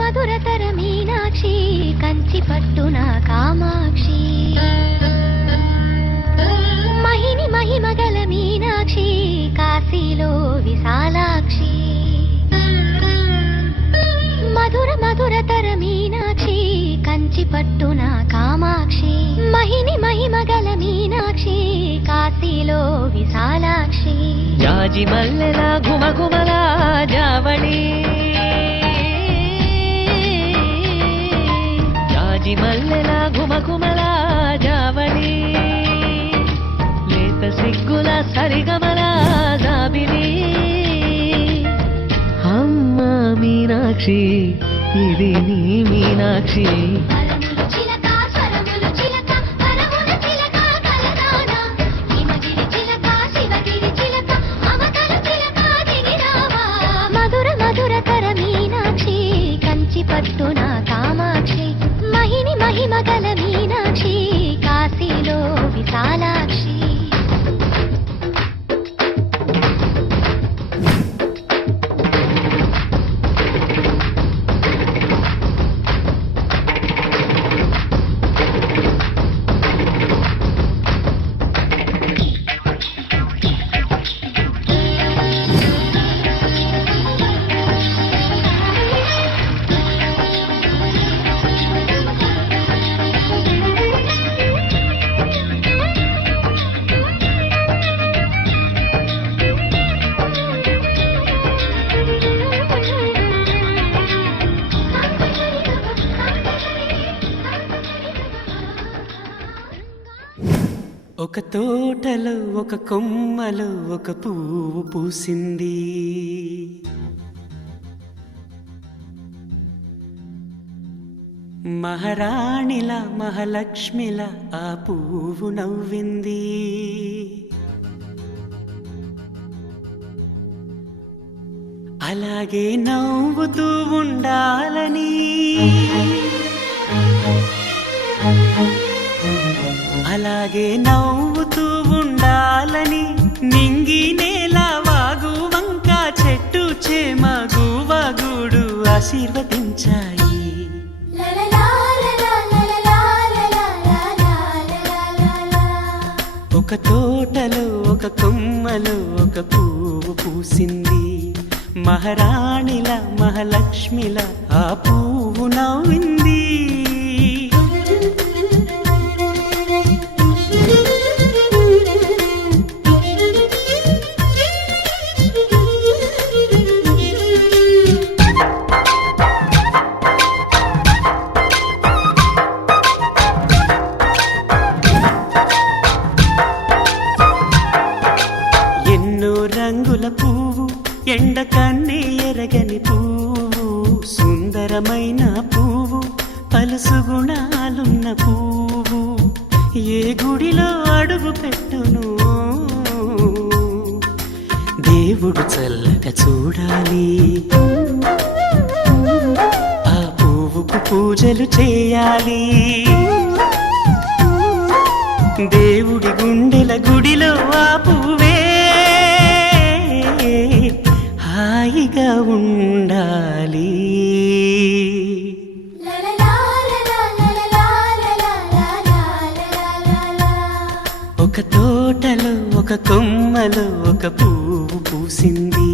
మధురతర మీనాక్షి కంచి పట్టున కామాక్షి మహిని మహిమగల మీనాక్షి కాశీలో విశాలాక్షి మధురతర మీనాక్షి కంచి పట్టున కామాక్షి మహిని మహిమగల మీనాక్షి కాశీలో విశాలాక్షి జాజి మల్లెల ఘుమఘుమల జావళి జాజి మల్లెల ఘుమఘుమల జావళి లేత సిగ్గుల సరిగమల జాబిలి అమ్మ మీనాక్షి ఇది నీ మీనాక్షి మధురతర మీనాక్షి కంచి పట్టున కామాక్షి మహిని మహిమగల మీనాక్షి కాశీలో విశాల ఒక తోటలో ఒక కొమ్మలో ఒక పువ్వు పూసింది. మహారాణిలా మహాలక్ష్మిలా ఆ పువ్వు నవ్వింది. అలాగే నవ్వుతూ ఉండాలని, అలాగే నవ్వుతూ ఉండాలని నింగి నేల వాగు వంక చెట్టు చేమ గువగూడు ఆశీర్వదించాయి. ఒక తోటలో ఒక కొమ్మలో ఒక పువ్వు పూసింది. మహారాణిలా మహాలక్ష్మిలా ఆ పువ్వు నవ్వింది. రంగుల పువ్వు ఎండ కన్నే ఎరగని పువ్వు, సుందరమైన పువ్వు పలుసు గుణాలున్న పువ్వు. ఏ గుడిలో అడుగు పెట్టును దేవుడు చల్లగా చూడాలి. ఆ పువ్వుకు పూజలు చేయాలి. దేవుడి గుండెల గుడిలో ఆ పువ్వే హాయిగా ఉండాలి. ఒక తోటలో ఒక కొమ్మలో ఒక పువ్వు పూసింది.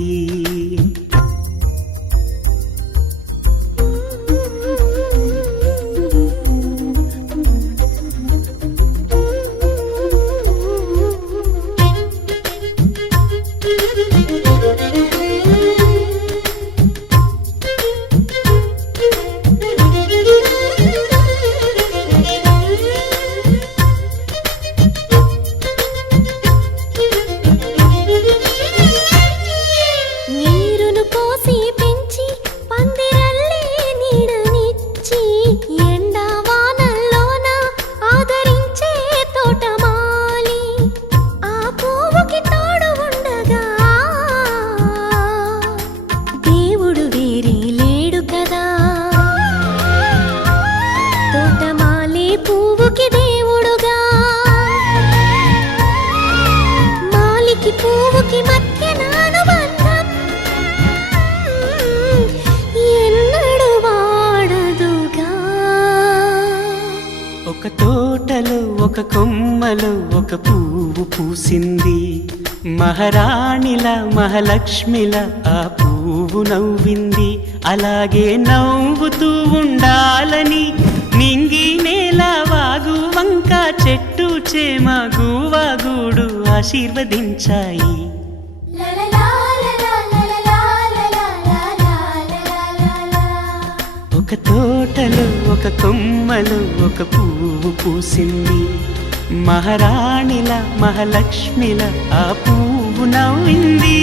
ఒక తోటలో ఒక కొమ్మలో ఒక పువ్వు పూసింది. మహారాణిలా మహాలక్ష్మిలా ఆ పువ్వు నవ్వింది. అలాగే నవ్వుతూ ఉండాలని నింగి నేల వాగు వంక చెట్టు చేమ గువగూడు ఆశీర్వదించాయి. ఒక తోటలో ఒక కొమ్మలో ఒక పువ్వు పూసింది. మహారాణిలా మహాలక్ష్మిలా ఆ పువ్వు నవ్వింది.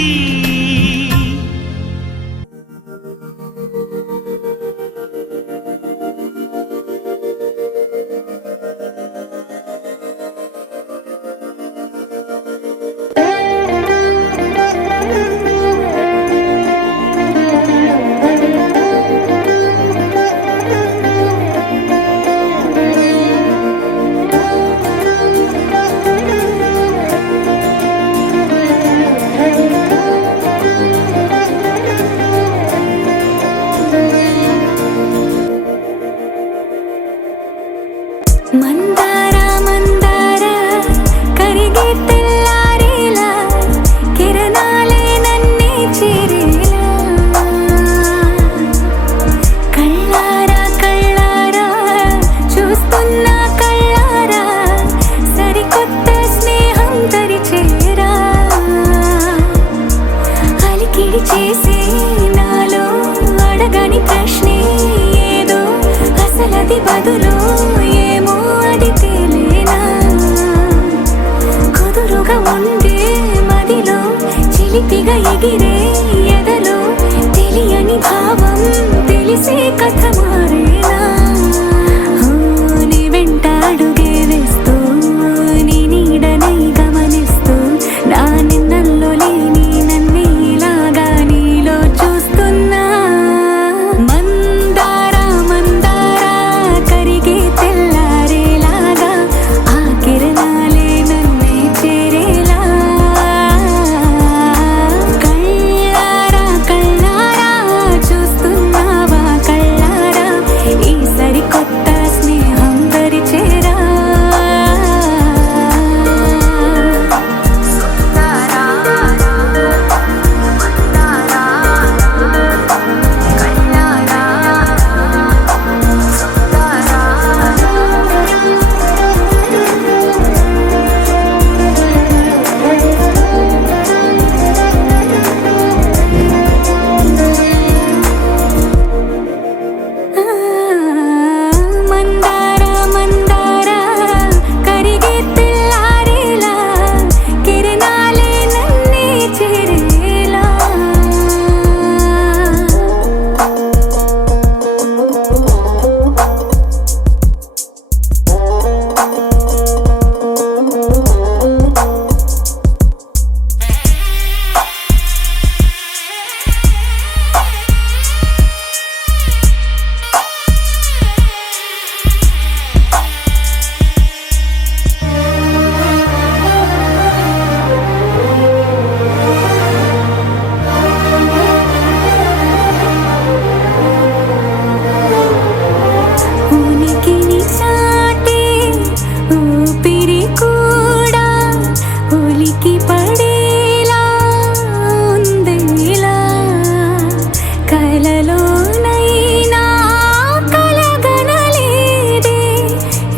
మందార మందార కరిగే తెల్లారేలా కిరణాలే నన్నే చేరేలా కళ్ళారా కళ్ళారా చూస్తున్నా కళ్ళారా సరికొత్త స్నేహం తరిచేరా అలికిడి చేసే నాలో అడగని ప్రశ్నే ఏదో అసలది బదులు ఏమో అది తేలేనా చిలిపిగా ఎగిరే ఎదలో తెలియని భావం తెలిసే కథ మారేనా నీ వెంట అడుగే వేస్తూ నీ నీడనై గమనిస్తూ నా నిన్నల్లో లేని నన్నే ఇలాగా నీలో చూస్తున్నా మందారా మందారా కరిగే తెల్లారేలాగా ఆ కిరణాలే నన్నే చేరేలా కళ్ళారా కళ్ళారా చూస్తున్నావా కళ్ళారా ఈ సరికొత్త స్నేహం దరిచేరా మందారా మందారా కరిగే తెల్లారేలా కిరణాలే నన్నే చేరేలా ఉనికిని చాటే ఊపిరి కూడా ఉలికి పడేలా ఉందేలా కలలోనైనా కలగనలేదే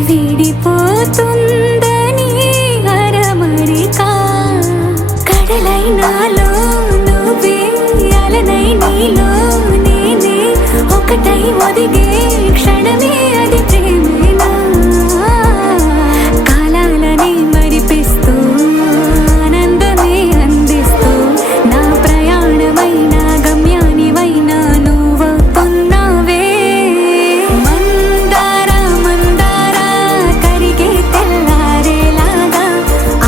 విడిపోతుందని అరమరికా కడలై నాలో నువ్వే అలనై నీలో నేనే ఒకటై ఒదిగే క్షణమే అది ప్రేమేనా కాలాలని మరిపిస్తూ ఆనందమే అందిస్తూ నా ప్రయాణమైన గమ్యానివైనా నువ్వవుతున్నావే మందారా మందారా కరిగే తెల్లారేలాగా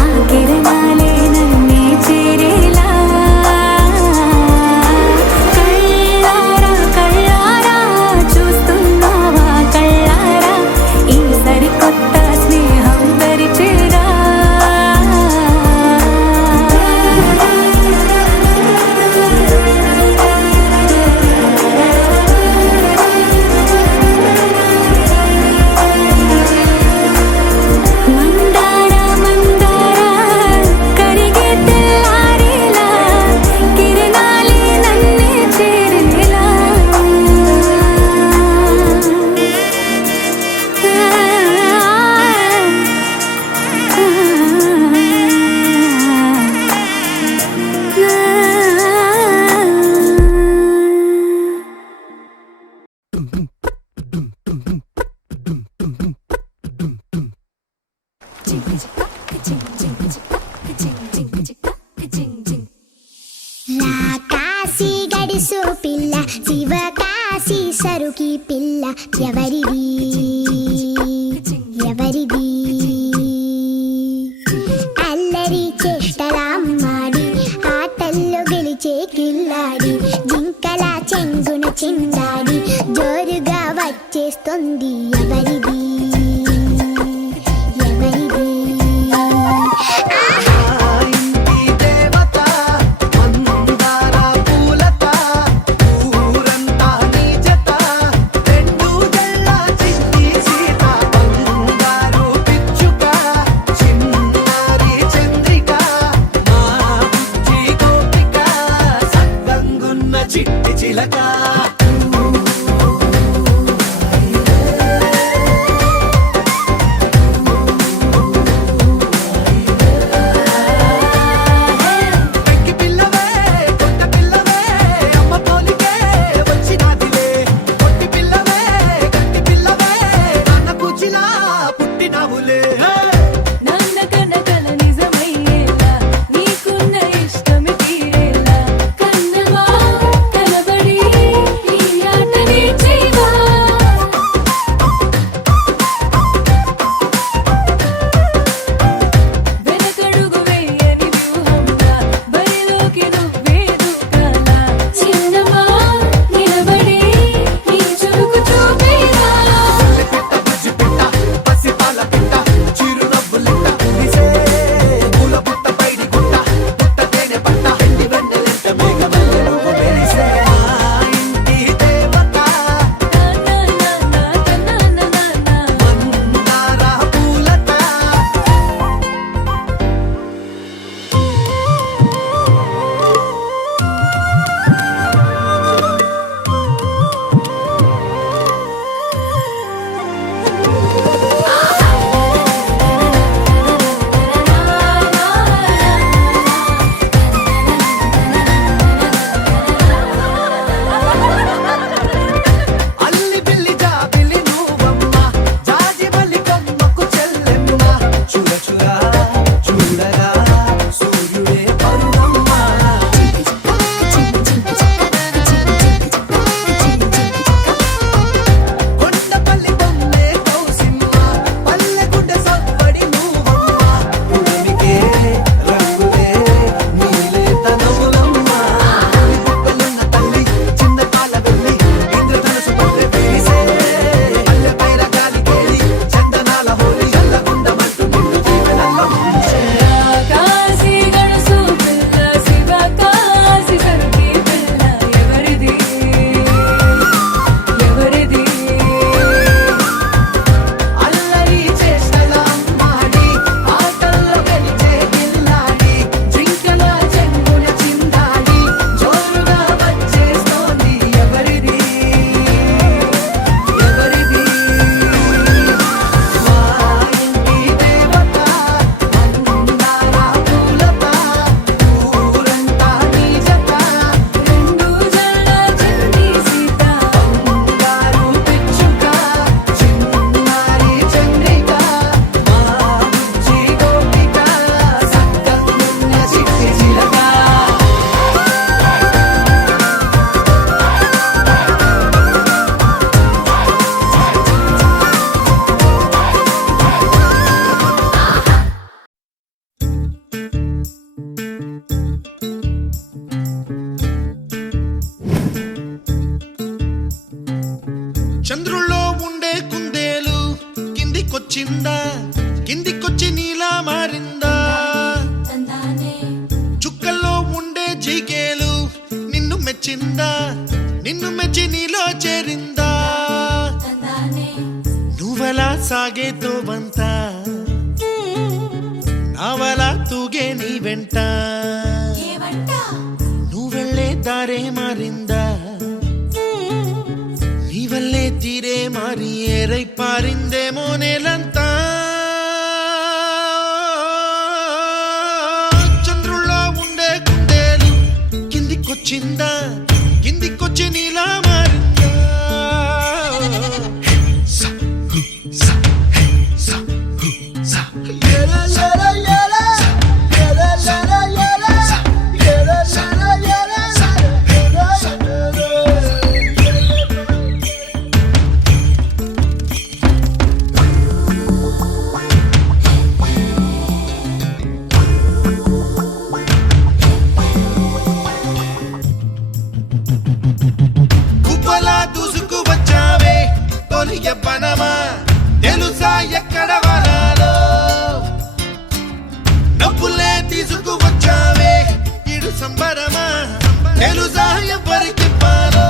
ఆ కిరణాలే నన్నే చేరేలా కళ్ళారా కళ్ళారా చూస్తున్నావా కళ్ళారా ఈ సరికొత్త స్నేహం దరిచేరా మందారా మందారా కరిగే తెల్లారేలా కిరణాలే నన్నే చేరేలా కాశీ గడిసు పిల్ల శివకాశి సరుకి పిల్ల ఎవరిది ఎవరిది అల్లరి చేష్టలామ్మాడి ఆటల్లో గెలిచే కిల్లాడి జింకల చెంగున చిందాడి జోరుగా వచ్చేస్తుంది ఎవరిది ఎవరిది చిట్టి చిలక చంద్రుల్లో ఉండే కుందేలు కిందికొచ్చిందా, కిందికొచ్చి నీలా మారిందా? చుక్కల్లో ఉండే జీకేలు నిన్ను మెచ్చిందా, నిన్ను మెచ్చి నీలో చేరిందా? నువ్వలా సాగేతో బంత, నావలా తూగే నీ వెంట, నువ్వెళ్ళే దారే మారిందా, నీ వల్లే తీరే మారి ఏరై పారిందేమో నేలంతా. చంద్రుల్లో ఉండే కుందేలు కిందికొచ్చిందా, కిందికొచ్చి నీలా మారిందా? సా, హు, సా, హే, సా, హు, సా. గుబ్బలా దూసుకు వచ్చావే తొలి యవ్వనమా, తెలుసా ఎక్కడ వనాలో? నవ్వులే తీసుకు వచ్చావే ఇడు సంబరమా, తెలుసా ఎవరికి పాలో?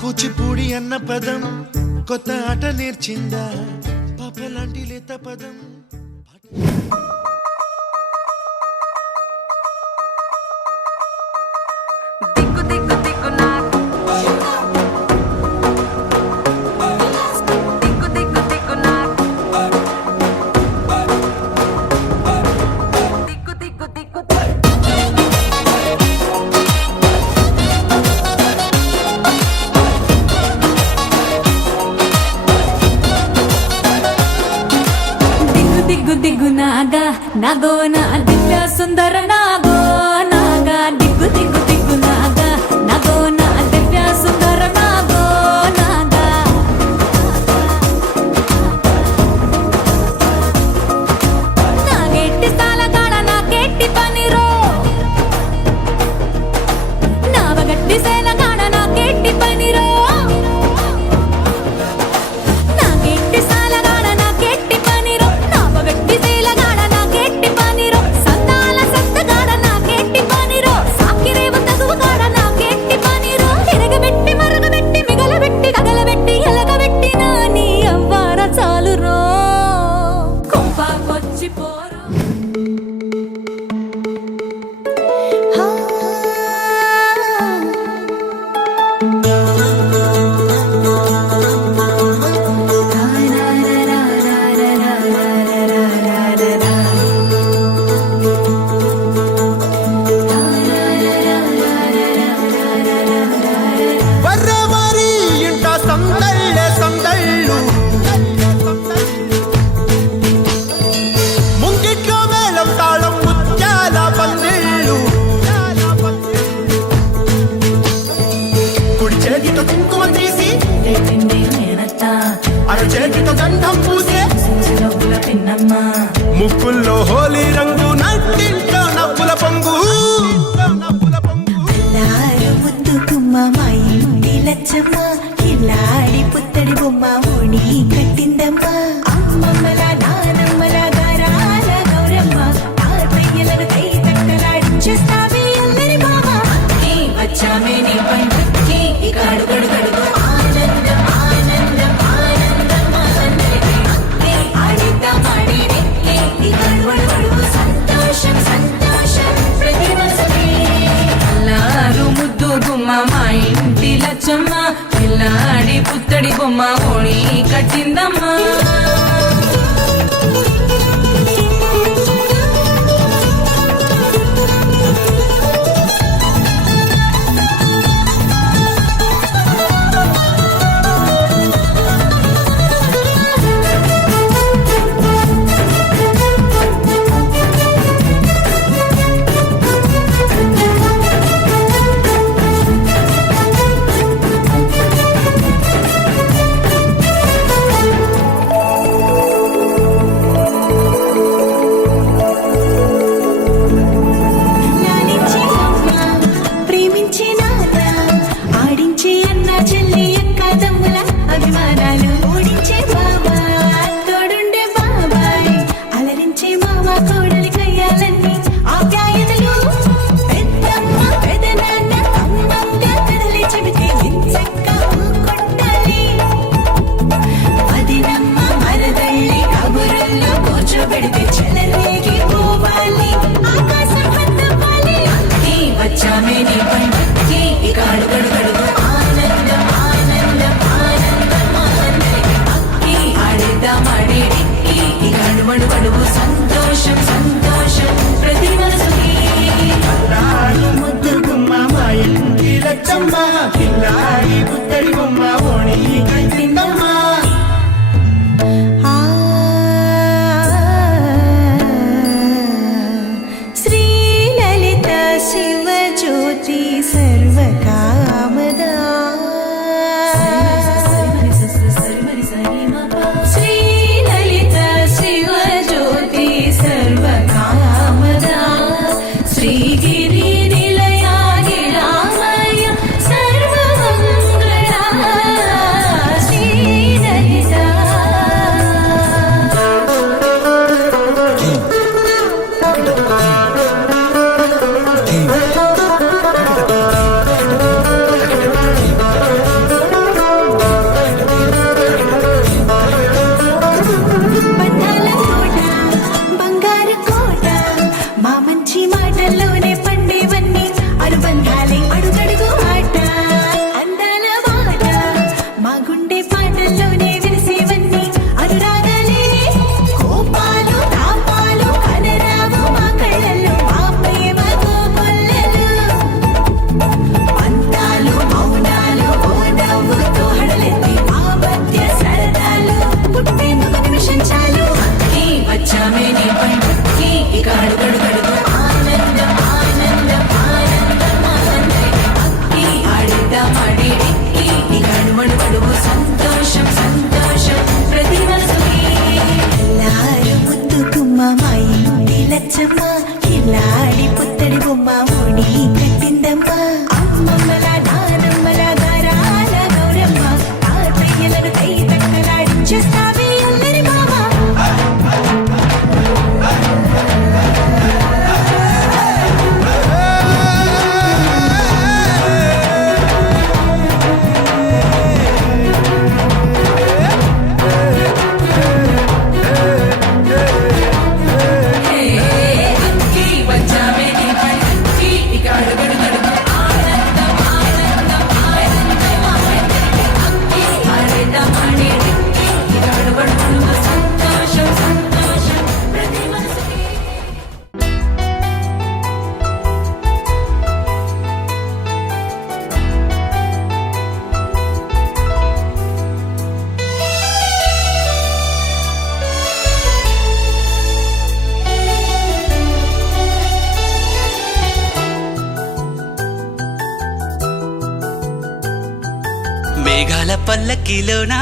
కూచిపూడి అన్న పదం కొత్త ఆట నేర్చిందా, పాపలాంటి లేత పదం. దిక్కు దిక్కు దిక్కు నా దిక్కు దిక్కు దిక్కు నా దిక్కు దిక్కు దిక్కు దిగ్గు దిగ్గు నాగా నాగో నా దివ్య సుందర నాగో నాగా దిగ్గు దిగ్గు దిగ్గు నాగా నాగో నా దివ్య సుందర నాగో నాగా నాగెట్టి సాలగాడ నాకెట్టి పనిరో నావగట్టి సేలగాడ నాకెట్టి పనిరో నాకెట్టి సాలగాడ నాకెట్టి పనిరో నావగట్టి సేలగాడ నాకెట్టి పనిరో సందాల సత్తగాడ నాకెట్టి పనిరో సాకిరేవ తగువగాడ నాకెట్టి పనిరో తిరగబెట్టి మరగబెట్టి మిగలబెట్టి కగలబెట్టి ఎలగబెట్టి నా నీ అవ్వార చాలురో కొంపాకొచ్చి పోరో వర్రవారి ఇంట సందళ్ళే సందళ్ళు, ముంగిట్లో మేళం తాళం ముత్యాల పందిళ్ళు, కుడి చేతితో కుంకుమ తీసి అర చేతితో గంధం పూసే ముక్కుల్లో హోలీ రంగు, నట్టింట్లో నవ్వుల పొంగు. ముద్దుకుమ్మ మా ఇంటి లచ్చమ్మ ఇల్లాడి పుత్తడి బొమ్మ ఓణి కట్టిందమ్మ అమ్మమ్మల నానమ్మల గారాల గౌరమ్మ తాతయ్యలను కై తట్టలాడించేస్తావే అల్లరి బామ వచ్చామే నీ పండుకి ఇకాడు గడుగడుగు ఆనందం ఆనందం ఆనందం ఆనందం ఆడిద్దాం ఆడి ఇకాడు సంతోషం సంతోషం కిల్లాడి పుత్తడి బొమ్మ ఓణి కట్టిందమ్మా లాలించే అమ్మ ప్రేమించే నాన్న ఆడించే అన్న చెల్లి అక్క తమ్ముల అభిమానాలు ఓడించే బాబా తోడుండే బాబాయ్ అలరించే మామ కోడలి కయ్యాలన్నీ ఆప్యాయతలు పెద్దమ్మ పెదనాన్న అమ్మంగా కథలే చెబితే ఎంచక్కా కొట్టాలి అదినమ్మ మరదళ్ళి కబురుల్లో కూర్చోబెడితే చెలరేగి పోవాలి ఆకాశం హద్దవ్వాలి అక్కి వచ్చామే నీ పండక్కి ఇక అడుగడుగడుగు ఆనందం ఆనందం ఆనందం ఆనందం అక్కి ఆడేద్దాం ఆడేడిక్కి ఇక అడుగడుగడుగు సంతోషం సంతోషం ప్రతి మనసుకి ముద్దు గుమ్మ మా ఇంటి లచ్చమ్మ కిల్లాడి పుత్తడి బొమ్మ ఓణి కట్టిందమ్మా శ్రీలలిత శివజ్యోతి సర్వకామదా శ్రీలలిత శివజ్యోతి సర్వకామదా శ్రీగిరి నిలయాగి రామయ్య సర్వమంగళ శ్రీలలిత బంధాల కోట బంగారు కోట మా మంచి మాటల్లోనే పండేవన్నీ అనుబంధాలే అడుగడుగు ఆట అందాల మాట మా గుండె పాటల్లోనే విరిసేవన్నీ అనురాగాలే కోపాలు తాపాలు కనరావు మా కళ్ళల్లో మా ప్రేమ కోకొల్లలు పంతాలు మౌనాలు ఓ నవ్వుతో హడలెత్తి మా మధ్య సరదాలు పుట్టేందుకు నిమిషం చాలు అక్కి వచ్చామే నీ పండుక్కి ఇక అడుగడుగడుగు ఆనందం ఆనందం ఆనందం ఆనందం అక్కి ఆడేద్దాం ఆడేడిక్కి ఇక అడుగడుగడుగు సంతోషం సంతోషం ప్రతి మనసుకి ఎల్లారు ముద్దు గుమ్మ మా ఇంటి లచ్చమ్మ కిల్లాడి పుత్తడి బొమ్మ ఓణి కట్టిందమ్మా అమ్మమ్మల నానమ్మల గారాల గౌరమ్మ తాతయ్యలను తై తక్కలాడించేస్తావే అల్లరి మామ అక్కి వచ్చామే నీ పండుక్కి ఇక అడుగడుగడుగు ఆనందం ఆనందం ఆనందం ఆనందం అక్కి ఆడేద్దాం ఆడేడిక్కి ఇక అడుగడుగడుగు సంతోషం సంతోషం ప్రతి మనసుకి మేఘాల పల్లకిలోనా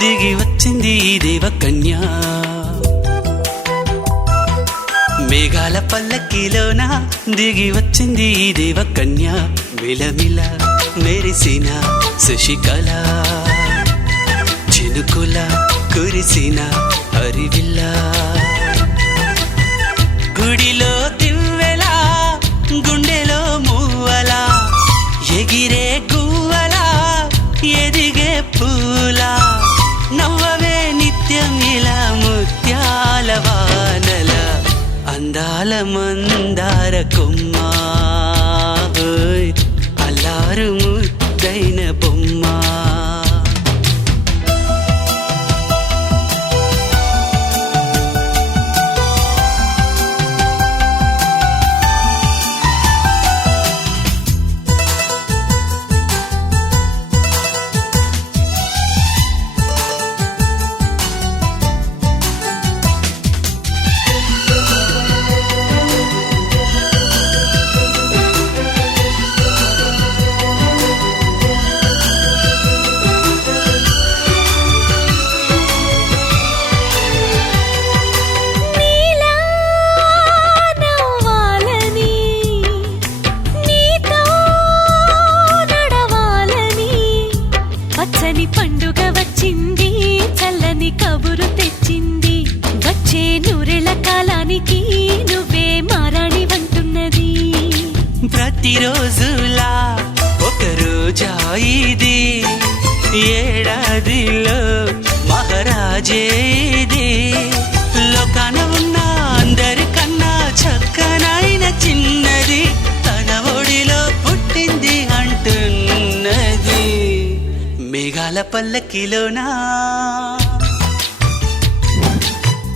దిగి వచ్చింది ఈ దేవకన్య మేఘాల పల్లకిలోన దిగి వచ్చింది ఈ దేవకన్య మిలమిల మెరిసిన శశికళ చినుకుల కురిసిన హరివిల్ల గుడిలో దివ్వెలా గుండెలో మూవలా ఎగిరే గువ్వలా ఎదిగే పూలా నవ్వవే నిత్యం ఇలా ముత్యాల వానల అందాల మందార కొమ్మ అల్లారు బంగారు ముద్దైన బొమ్మ. నీలా నవ్వాలని, నీతో నడవాలని, పచ్చని పండుగ వచ్చింది, చల్లని కబురు తెచ్చింది, వచ్చే నూరెల కాలానికి నువ్వే మారాణి వంటున్నది. ప్రతిరోజులా ఒక రోజా ఇది, ఏడాదిలో మహారాజే ఇది. లోకాన ఉన్న అందరికన్నా చక్కనైన చిన్నది, తన ఒడిలో పుట్టింది అంటున్నది. మేఘాల పల్లకిలోనా,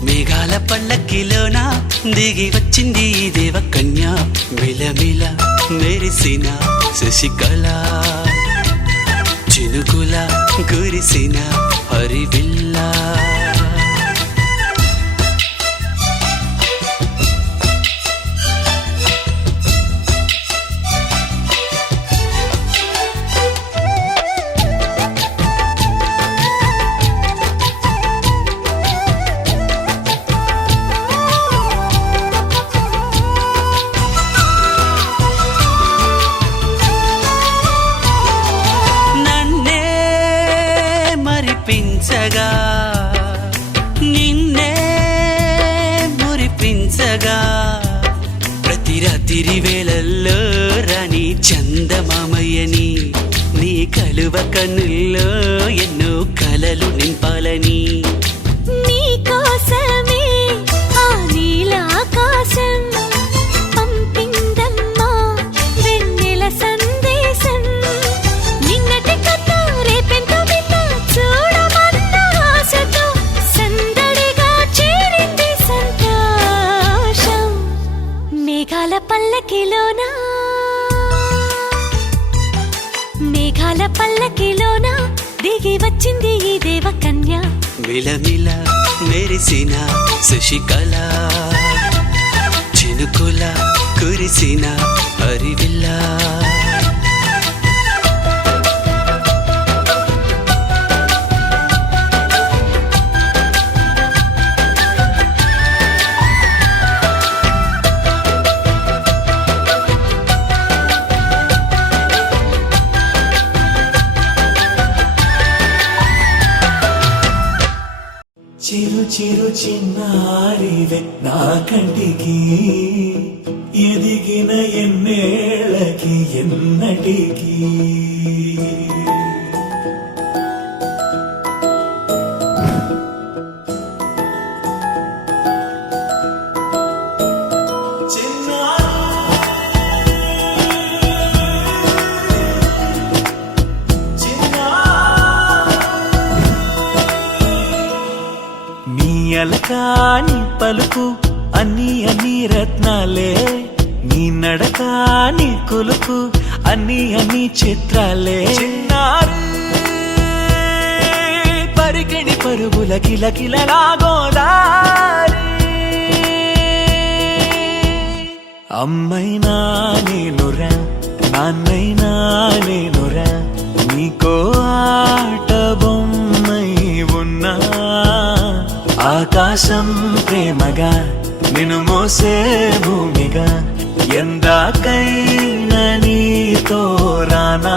మేఘాల పల్లకిలోనా దిగి వచ్చింది ఈ దేవకన్య. మిలమిల మెరిసిన శశికళ, చినుకుల కురిసిన హరివిల్లా. నన్నే మరిపించగా, నిన్నే మురిపించగా, ప్రతి రాత్రి వేళల్లో రాణి చందమామయ్యని, నీ కలువ కన్నుల్లో ఎన్నో కలలు నింపాలని. నీకోసమే ఆ నీలాకాశం పంపిందమ్మా వెన్నెల సందేశం. నిన్నటి కథ రేపెంత వింత చూడమన్న ఆశతో సందడిగా చేరింది సంతోషం. మేఘాల పల్లకిలోనా, మేఘాల పల్లకిలోనా దిగి వచ్చింది ఈ దేవకన్య. మిలమిల మెరిసిన శశికళ, చినుకుల కురిసిన హరివిల్లా. చిరు చిరు చిన్నారివే నా కంటికి, ఎదిగిన ఎన్నేళ్ళకి ఎన్నటికి. నీ అలకాని పలుకు అన్ని అన్ని రత్నాలే, నీ నడకాని కులుకు అన్ని అన్ని చిత్రాలే. చిన్నారు పరికిణి పరుగుల కిలకిలలా గోదారి, అమ్మైనా నేనురా నాన్నైనా నేనురా, నీకో ఆట బొమ్మై ఉన్నా. ఆకాశం ప్రేమగా నిన్ను మోసే భూమిగా, ఎందాకైనా నీతో రానా.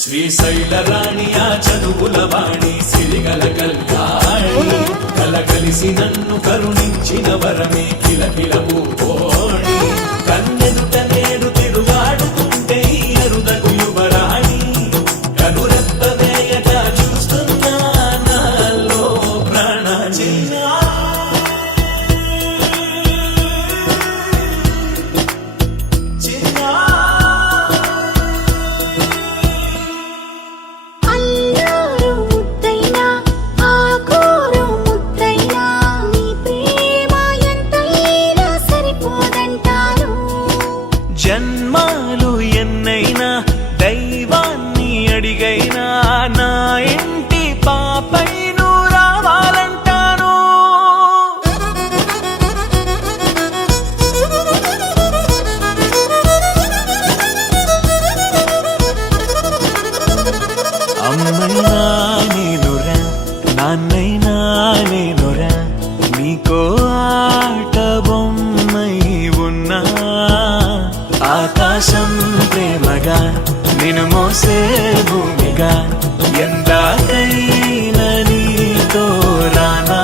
శ్రీశైల రాణి ఆ చదువుల వాణి సిరిగల కల్యాణి, కలగలిసి నన్ను కరుణించిన వరమే కిలకిలము కోడి కన్నెదుట నేడు తిరుగాడుతుంటే ఈ అరుదకు యువరాణి కనురెప్ప వేయక చూస్తున్నా నాలో ప్రాణ చిన్నా అల్లారు ముద్దైనా ఆకోరు ముద్దైనా నీ ప్రేమ ఎంతైనా సరిపోదంటారు జన్మాలు ఎన్నైనా దైవాన్ని అడిగైనా నా ఇంటి పాపై నువ్వు రావాలంటాను అమ్మైనా నేనురా నాన్నైనా నేనురా నీకో ఆట బొమ్మై ఉన్నా ఆకాశం ప్రేమగా నిన్ను మోసే భూమిగా ఎందాకైనా నీతో రానా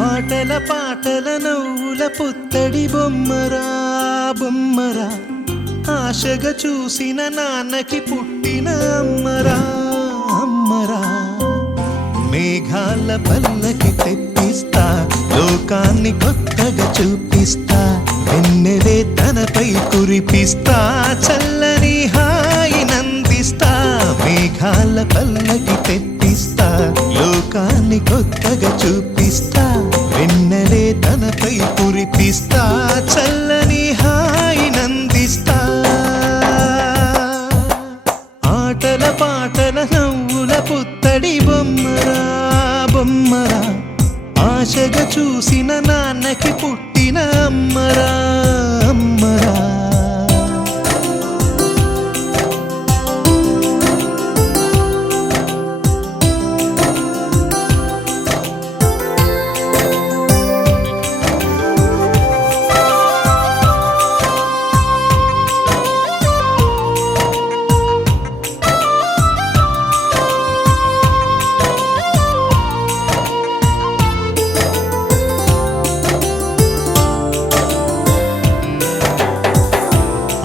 ఆటల పాటల నవ్వుల పుత్తడి బొమ్మరా బొమ్మరా ఆశగా చూసిన నాన్నకి పుట్టిన అమ్మరా అమ్మరా మేఘాల పల్లకి తెప్పిస్తా లోకాన్ని కొత్తగా చూపిస్తా వెన్నెలే తనపై కురిపిస్తా చల్లని హాయి నందిస్తా మేఘాల పల్లకి తెప్పిస్తా లోకాన్ని కొత్తగా చూపిస్తా వెన్నెలే తనపై కురిపిస్తా చల్లని హాయి నందిస్తా ఆటల పాటల నవ్వుల పుత్తడి బొమ్మరా బొమ్మరా ఆశగా చూసిన నాన్నకి పుట్టిన అమ్మరా అమ్మరా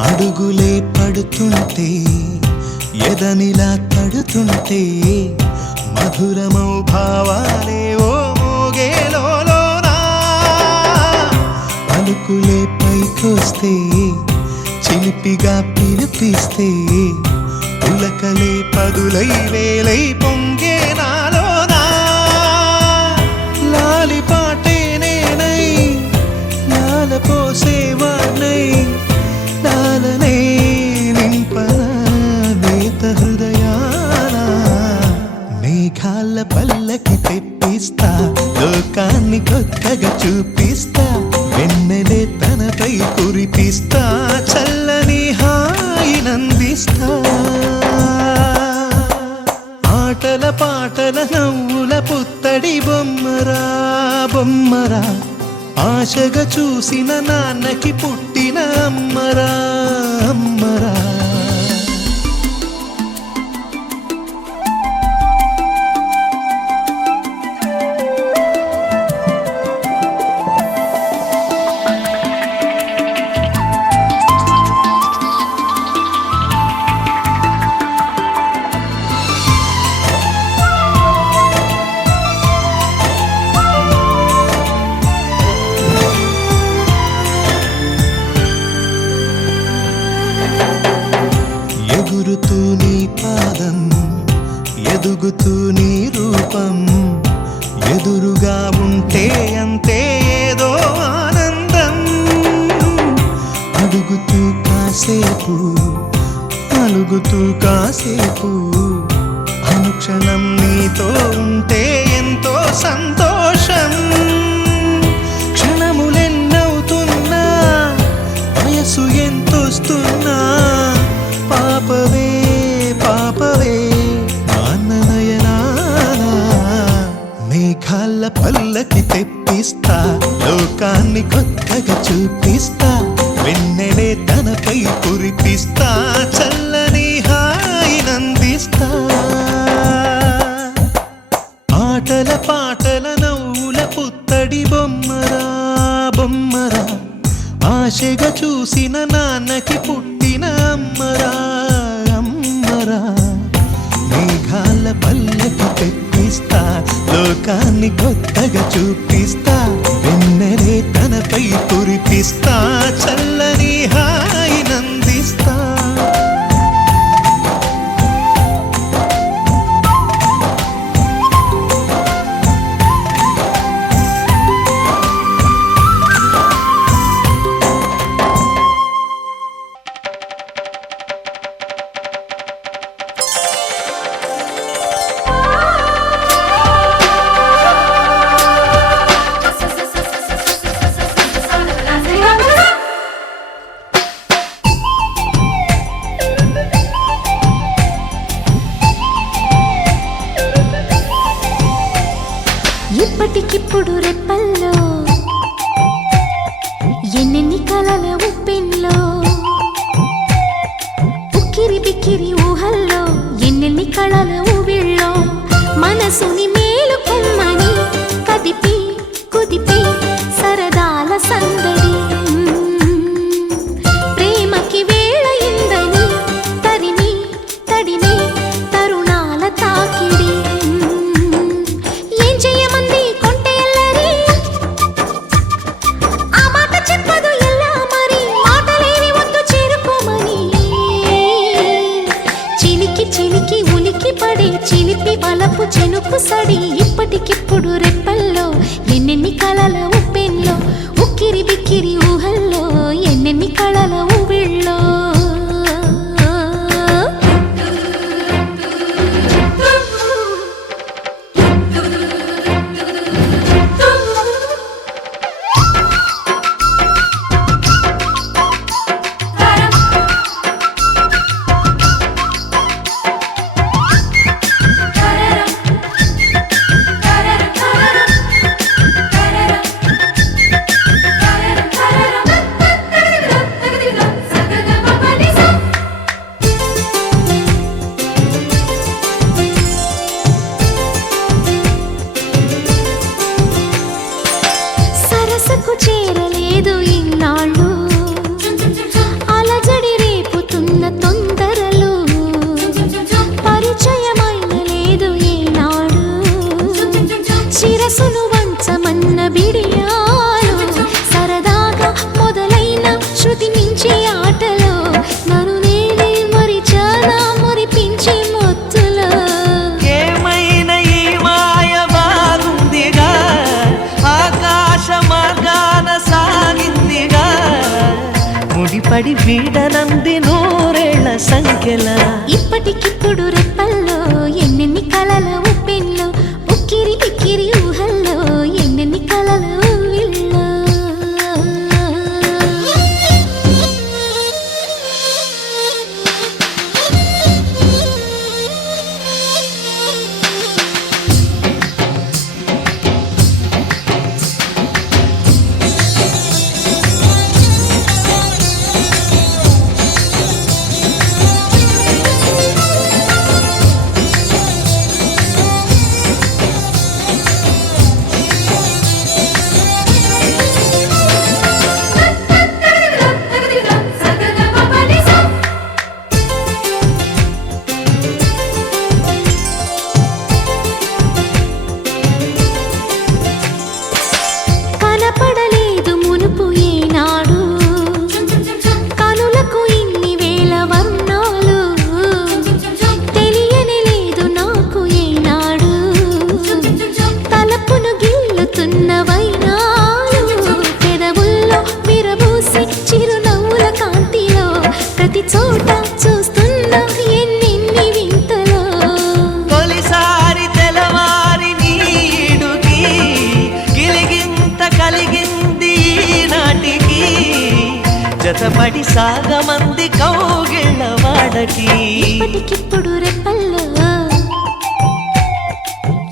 అడుగులే పడుతుంటే ఎదనిలా తడుతుంటే మధురమౌ భావాలే ఓ మోగేలోనా పలుకులే పైకొస్తే చిలిపిగా పిలిపిస్తే పులకలే పదులై వేలై పొంగే నాలోనా లాలి పాటే నేనై లాల పోసేవాణ్ణై లాలనే నింపన నేత హృదయాన మేఘాల పల్లకి తెప్పిస్తా లోకాన్ని కొత్తగా చూపిస్తా వెన్నెలే తనపై కురిపిస్తా చల్లని హాయి నందిస్తా ఆటల పాటల నవ్వుల పుత్తడి బొమ్మరా బొమ్మరా ఆశగా చూసిన నాన్నకి పుట్టిన అమ్మరా అమ్మరా ఎగురుతూ నీ పాదం ఎదుగుతూ నీ రూపం ఎదురుగా ఉంటే అంతే ఏదో ఆనందం అడుగుతూ కాసేపు అలుగుతూ కాసేపు అనుక్షణం నీతో ఉంటే ఎంతో సంతోషం నేర్పిస్తా లోకాన్ని కొత్తగా చూపిస్తా వెన్నెలే తనపై కురిపిస్తా చల్లని హాయినందిస్తా ఆటల పాటల నవ్వుల పుత్తడి బొమ్మరా బొమ్మరా ఆశగా చూసిన నాన్నకి పుట్టిన అమ్మరా అమ్మరా మేఘాల పల్లెకు తెప్పిస్తా లోకాన్ని కొత్తగా చూపిస్తా వెన్నెలే తనపై కురిపిస్తా చల్లని హాయినందిస్తా ఇప్పటికిప్పుడు రెప్పల్లో ఎన్నెన్ని కలల ఉప్పెన్లో ఉక్కిరి బిక్కిరి ఊహల్లో ఎన్నెన్ని కళల ఊవిళ్ళో మనసుని మేలుకొమ్మని కదిపి కుదిపి సరదాల సందడి ప్రేమకి వేళయిందని తరిమి తడిమి తరుణాల తాకిడి ఏం చెయ్యమంది కొంటె ఎల్లరి ఆ మాట చెప్పదు ఎలా మరి మాటలేవి వద్దు చేరుకోమని చిలికి చిలికి ఉలికి పడి చిలిపి వలపు చెనుకు సడి ఇప్పటికిప్పుడు రెప్పల్లో ఎన్నెన్ని కలల ఉప్పెన్లో ఉక్కిరి బిక్కిరి ఊహల్లో ఎన్నెన్ని కళల ఊవిళ్ళో సరసకు చేరలేదు ఇన్నాళ్ళు అలజడి రేపుతున్న తొందరలు పరిచయమైన లేదు ఏనాడు శిరసును వంచమన్న బిడియాలు సరదాగా మొదలైన శృతి మించి ఆటలో నన్ను నేనే మరిచానా మురిపించే మొత్తులో ఏమైనా ఈ మాయ బాగుందిగా ఆకాశ మార్గాన సాగిందిగా ముడిపడి వీడనంది నూరేళ్ల సంఖ్యల ఇప్పటికిప్పుడు రెప్పల్లో ఎన్నెన్ని కలల ఉప్పెన్లో ఉక్కిరి బిక్కిరి ఊహల్లో ఎన్నెన్ని కలల ఊవిళ్ళో కనపడలేదు మునుపు ఏనాడు కనులకు ఇన్ని వేల వర్ణాలు తెలియని లేదు నాకు ఏనాడు తలపును గిల్లుతున్న వైనాలు పెదవుల్లో విరబూసి చిరునవ్వుల కాంతిలో ప్రతి చోట చూస్తున్నా ఎన్నెన్ని వింతలో తొలిసారి తెలవారి నీడుకి గిలిగింత కలిగింది నాటికి జతపడి సాగమంది కౌగిళ్ళ వాడకి ఇప్పటికిప్పుడు రెప్పల్లో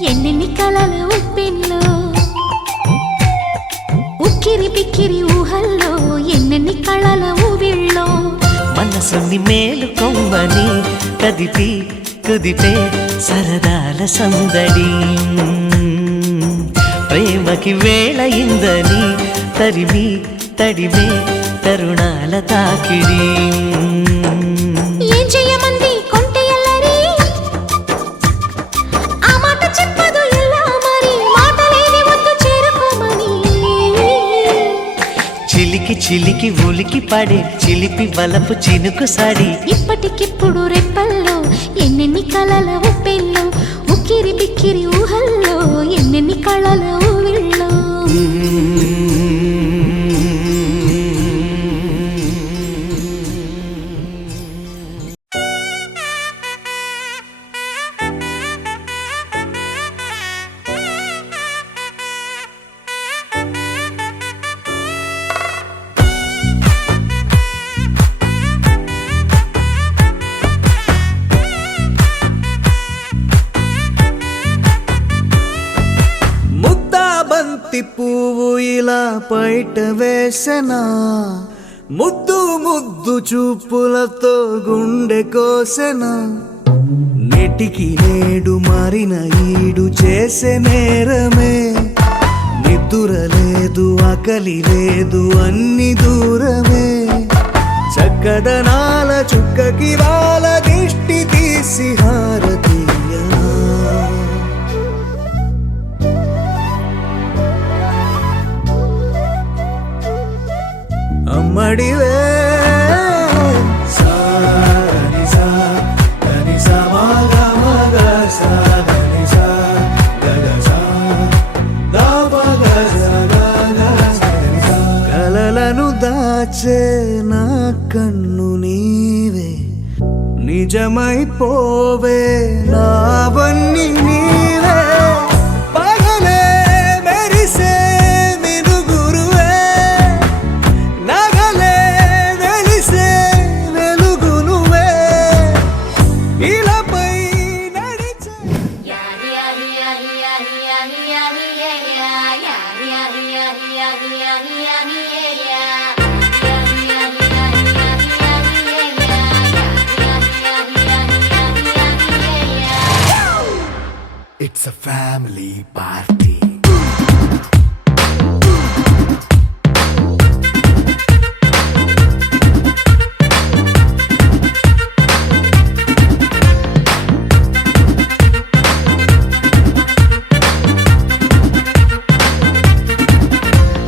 ఎన్నెన్ని కలల ఉప్పెన్లో మనసుని మేలుకొమ్మని కదిపి కుదిపే సరదాల సందడి ప్రేమకి వేళయిందని తరిమి తడిమే తరుణాల తాకిడి ఏం చెయ్యమంది కొంటె ఎల్లరి ఆ మాట చెప్పదు ఎలా మరి మాటలేని వద్దు చేరుకోమని చిలికి చిలికి ఉలికి పడే చిలిపి బలపు చినుకు సడి ఇప్పటికిప్పుడు రెప్పల్లో ఎన్నెన్ని కలల ఉప్పెల్లో ఉక్కిరి బిక్కిరి ఊహల్లో ఎన్నెన్ని కళల ఊవిళ్ళో ముద్దాబంతి పువ్వు ఇలా బయట వేసెనా ముద్దు ముద్దు చూపులతో గుండె కోసెనా నెటికి నేడు మారిన ఈడు చేసే నేరమే నిద్ర లేదు ఆకలి లేదు అన్ని దూరమే చక్కదనాల చుక్కకి వాళ్ళ దిష్టి తీసి హారతీయనా అమ్మడివే కలలను దాచే నా కన్ను నీవే నిజమైపోవే నావన్నీ నీవే పగలే మెరిసే మినుగురువే నగలే వెలిసే వెలుగు నువ్వే ఇలాపై నడిచే It's a family party.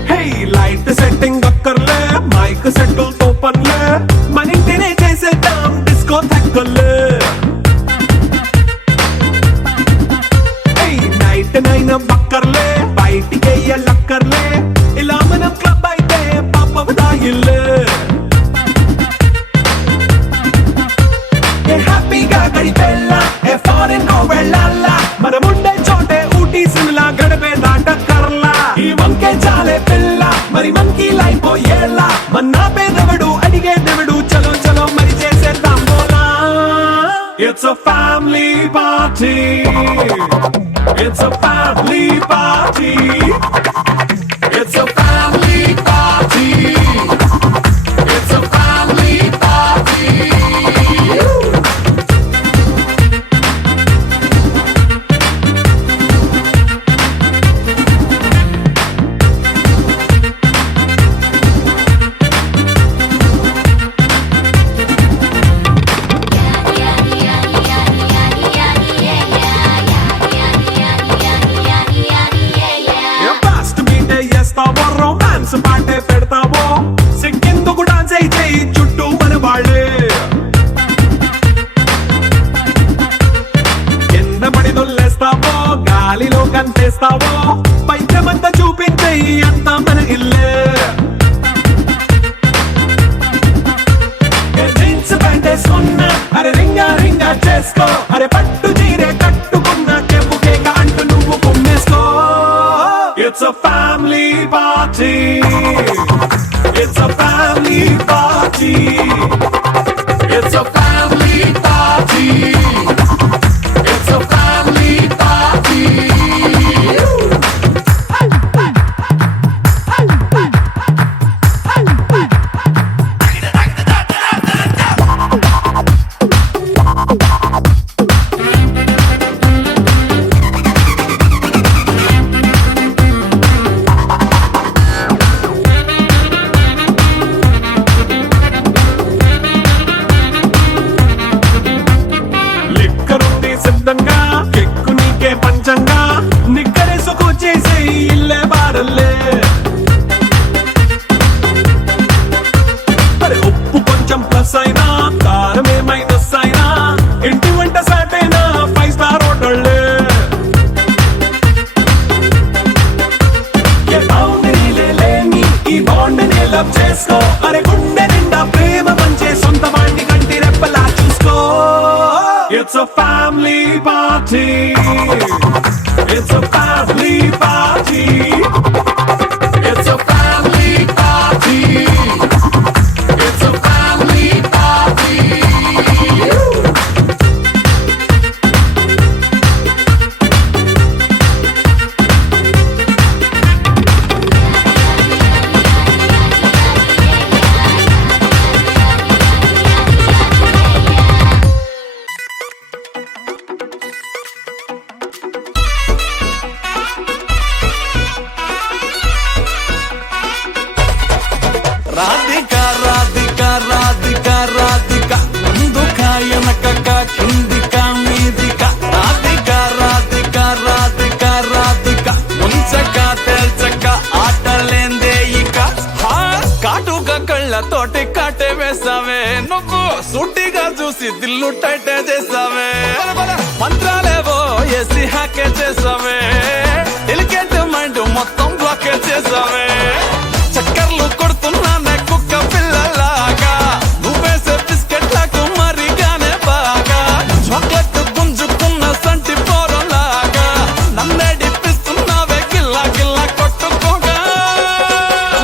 Hey, light setting అక్కర్లే మైక్ సెట్టిల్ తో పర్లే మన ఇంటినే చేసేద్దాం డిస్కో థక్కర్లే నైట్ నైన్ బక్కర్లే బయటికి లక్కర్లే ఇలా మనం క్లబ్ అయితే పాప దాయిల్లే హ్యాపీగా గడిపెల్లా ఏ ఫారెన్ నో వెళ్ళాలా మనం ఉండే చోటే ఊటీ సిమ్లా గడిపే దాటక్కర్లా ఈ వంకే చాలే పిల్ల మరి మంకీ లైఫ్ ఏళ్ళ మన్నా పేదవడు అడిగే దేవుడు చలో చలో మరి చేసేద్దాం బోలా it's a family party. It's a family party. It's a family party. It's a family party. Fast beat చేస్తావో రొమాన్స్ పాటే పెడతావో సిగ్గెందుకు డాన్స్ అయితే చుట్టూ మన వాళ్ళే కింద పడి దొల్లేస్తావో గాలిలో కంటేస్తావో పైద్యమంతా చూపించే అంతా మన ఇల్లే జీన్స్ ప్యాంట్ వేసుకున్నా అరే రింగా రింగా చేసుకో అరే పట్టు చీరే కట్టుకున్న చెప్పు కేక అంటూ నువ్వు కుమ్మేసుకో It's a family party. It's a family party. It's a family party. It's a family party. It's a family party. It's a family party. It's a family party. Radhika Radhika Radhika Radhika ముందుక వెనకక కిందిక మీదిక Radhika Radhika Radhika Radhika ముంచక తేల్చక ఆటలేందే ఇక కాటుగా కళ్ళతోటి కాటే వేసావే నువ్వు సూటిగా చూసి దిల్లు టైటే చేసావే మంత్రాలేవో ఏసి హ్యాకే చేసావే డెలికేట్ మైండ్ మొత్తం బ్లాకే చేసావే చక్కర్లు కొడుతున్నానే కుక్క పిల్లలాగా నువ్వేసే బిస్కెట్లకు మరిగానే బాగా చాక్లెట్ గుంజుకున్న సంటి పోరలాగా నన్నేడిపిస్తున్నావే గిల్లా గిల్లా కొట్టుకోగా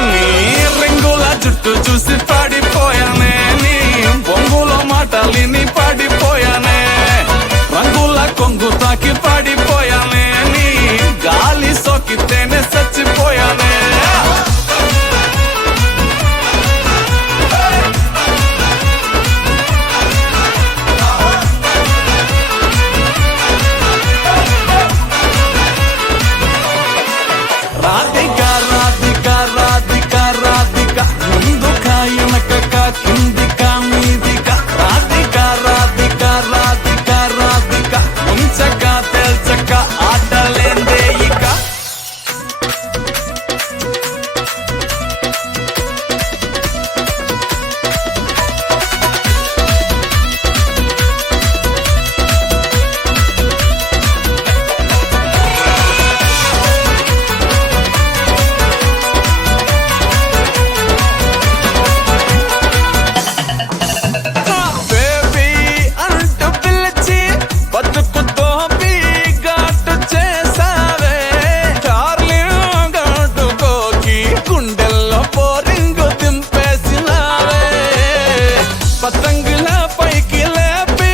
నీ రింగుల జుట్టు చూసి పాడిపోయానే నీ బొంగుల మాటలిని పాడిపోయానే రంగుల కొంగు తాకి పాడిపోయానే నీ గాలి సోకితేనే చచ్చిపోయానే రాధిక రాధిక రాధిక రాధిక ముందుక వెనకక కిందిక మీదిక రాధిక రాధిక రాధిక రాధిక ముంచక తేల్చక ఆటలేందే ఇక బేబీ అంటూ పిలిచి బతుకుతో ఘాటు చేసావే డార్లింగ్ గట్టుకోకి గుండెల్లో పోరింగు దింపేసినావే పతంగుల పైకి లేపి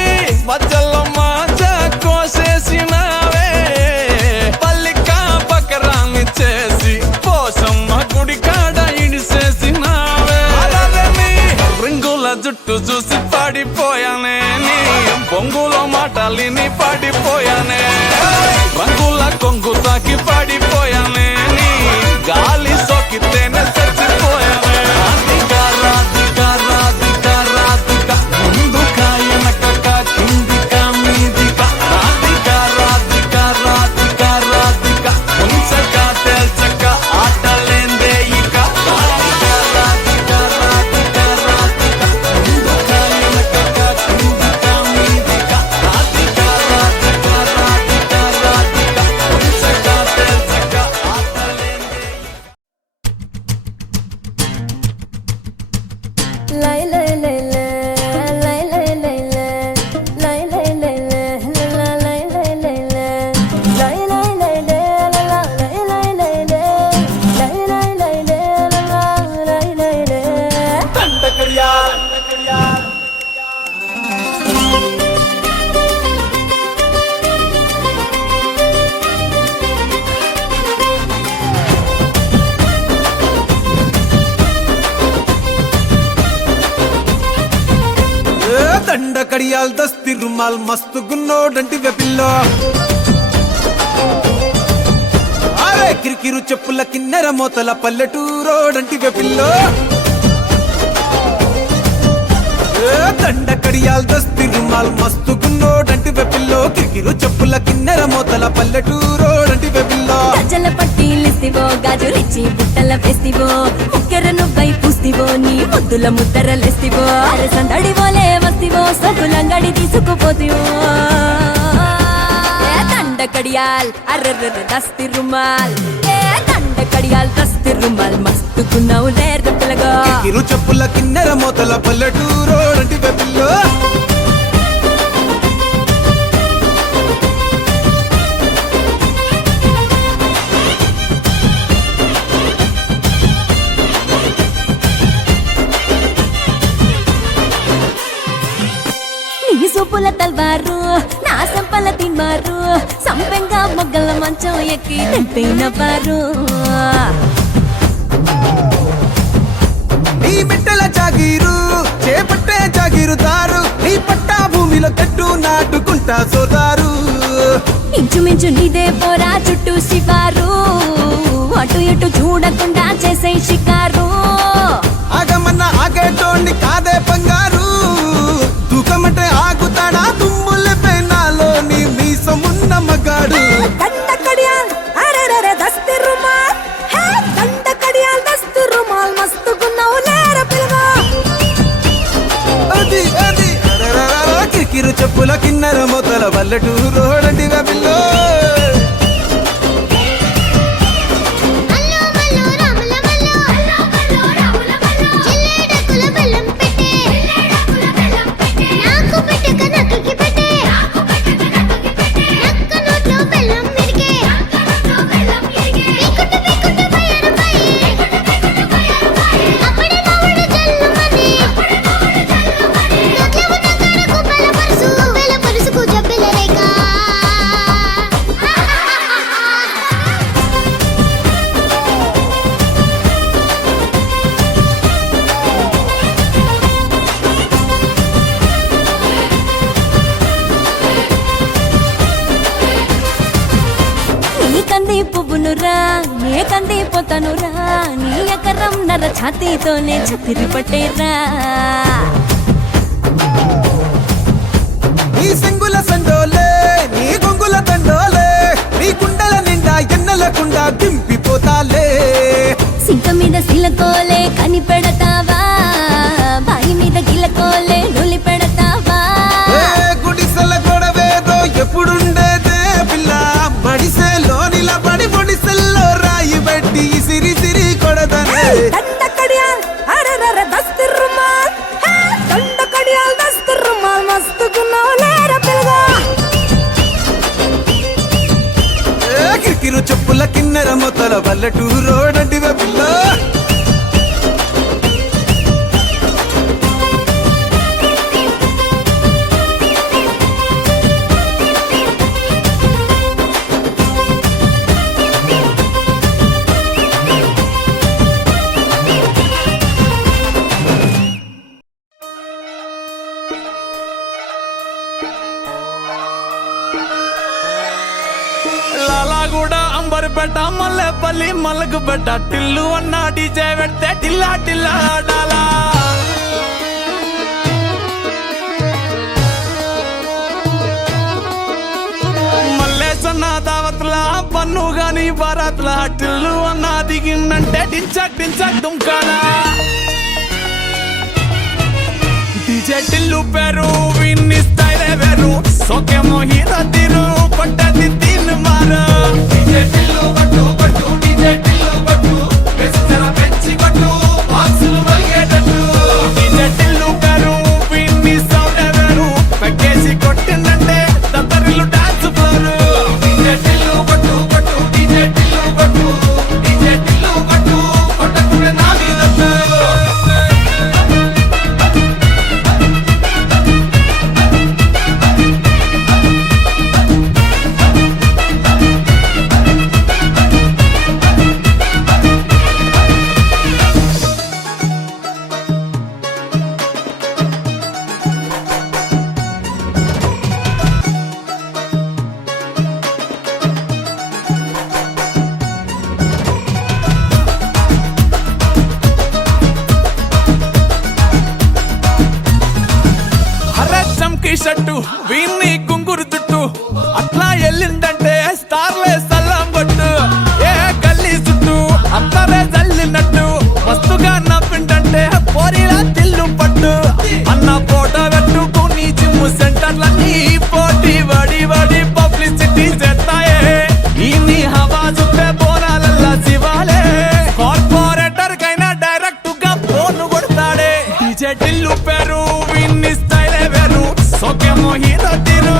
మధ్యలో మాజ కోసేసినావే పల్లిక బకరాన్ని చేసి పోసమ్మ గుడి కాడ ఇడిసేసినావే రింగుల జుట్టు చూసి పాడిపోయానే నీ బొంగులో మాటలిని పాడిపోయానే రంగుల కొంగు తాకి పాడిపోయానే నీ గాలి సోకితేనే చచ్చిపోయానే రాధిక రాధిక రాధిక రాధిక ముందుక వెనకక కిందిక మీదిక రాధిక రాధిక రాధిక రాధిక ముంచక తేల్చక ఆటలేందే ఇక రాధిక రాధిక రాధిక రాధిక ముందుక వెనకక కిందిక మీదిక రాధిక రాధిక రాధిక రాధిక ముంచక తేల్చక ఆటలేందే లై లై లై లై లై లై లై లై లై లై లై లై లై లై లై లై లై లై లై దండ కడియాల్ దస్తి రుమాల్ మస్తు గున్నోడంటి వెపిల్లో అరే కిరికిరు చెప్పుల కిన్నెర మోతల పల్లెటూరోడంటి వెపిల్లో దండ కడియాల్ దస్తి రుమాల్ మస్తు గున్నోడంటి వెపిల్లో కిరికిరు చెప్పుల కిన్నెర మోతల పల్లెటూరోడంటి వెపిల్లో గజ్జల పట్టీలిస్తివో గాజులిచ్చి బుట్టల వేస్తివో ముక్కెర నువ్వై పూస్తివో నీ ముద్దుల ముద్దరలేస్తివో అరే సందడి పోలే వస్తివో సొగులంగడి తీసుకుపోతివో దండ కడియాల్ అర్ర దస్తి రుమాల్ దండ కడియాల్ దస్తి రుమాల్ మస్తుకున్నావు లేరు పిల్లగా కిరికిరు చెప్పుల కిన్నెర మోతల పల్లెటూరోడంటి వెపిల్లో లాటిన్ మారు సంపెంగా మొగ్గల మంచం ఎక్కి తెంపైన పారు నీ బిడ్డల జాగీరు చేపట్టే జాగీరుదారు నీ పట్టా భూమిలో కట్టు నాటుకుంటా సోదారు ఇంచుమించు నీదే పోరా చుట్టూ శివారు అటు ఇటు చూడకుండా చేసే షికారు ఆగమన్న ఆగేటోండి కాదే బంగారు దూకమంటే ఆగుతాడా తుమ్ముల పెనాలో నీ మీసమున్న మగాడు దండ కడియాల్ అరెరెరె దస్తు రుమాల్ హే దండ కడియాల్ దస్తు రుమాల్ మస్తు గున్నావు లేర పిలగా అది అది అరరరర కిరికిరు చెప్పుల కిన్నెర మొదల వల్లటూరు రోడంటివా పిల్లో పువ్వునురా ఏ కంది పోతానురా నీ ఎకరం నర ఛాతీతోనే చతిరి పట్టేరా నీ సెంగుల సండోలే నీ గొంగుల దండోలే నీ కుండల నిండా ఎన్నెలకుండా దింపిపోతాలే సింక మీద సిలకోలే కని పెడతావా బాయి మీద గిలకోలే నులి పెడతావా గుడిసెల గొడవేదో ఎప్పుడుండేదే పిల్ల మడిసెలో నిలబడి పొడిసెల్లో రాయి పెట్టి సిరి సిరి కొడదనే దండ కడియాల్ అరెరెరె దస్తు రుమాల్ హే దండ కడియాల్ దస్తు రుమాల్ మస్తు గున్నావు లేర పిలగా కిరికిరు చెప్పుల కిన్నెర మొత్తల వల్లటూరు రోడంటివా పిల్ల లాలాగూడ అంబర్పేట మల్లెపల్లి మలకుపేట టిల్లు అన్న డీజే పెడితే టిల్లా టిల్లా ఆడాలా మల్లేసన్న దావత్ల పన్ను గాని బారాత్ల టిల్లు అన్న దిగిందంటే టించక్ టించక్ దుంకాలా డీజే టిల్లు పేరు విన్ని స్టైలే వేరు సోకేమో హీరో తీరు పట్టది తీన్ మారు డీజే టిల్లు పట్టు పట్టు డీజే టిల్లు పట్టు వెచ్చర పెంచి పట్టు బాక్సులు మలిగేటట్టు డీజే టిల్లు పేరు విన్ని సౌండ్ వేరు పెక్కేసి కొట్టిందంటే తత్తరిల్లు డాన్స్ ఫ్లోర్ డీజే టిల్లు పట్టు పట్టు డీజే టిల్లు పట్టు డీజే టిల్లు పట్టు కొట్టకుడే నా మీదట్టు షట్టు వీన్ని కుంగురు చుట్టూ అట్లా వెళ్ళిందంటే స్టార్లే సల్లం పట్టు ఏ గల్లీ చుట్టూ అంతరే జల్లినట్టు మస్తుగా నవ్విందంటే పోరిలా తిల్లు పట్టు అన్న ఫోటో పెట్టుకుని జిమ్ సెంటర్లన్నీ పోటీ వడి వడి పబ్లిసిటీ చేస్తాయే ఈ హవా చుట్టే బోనాలల్లా శివాలే కార్పొరేటర్ కైనా డైరెక్ట్ గా ఫోన్ కొడతాడే డీజే టిల్లు పేరు విన్ని స్టైలే వేరు సోకేమో హీరో తీరు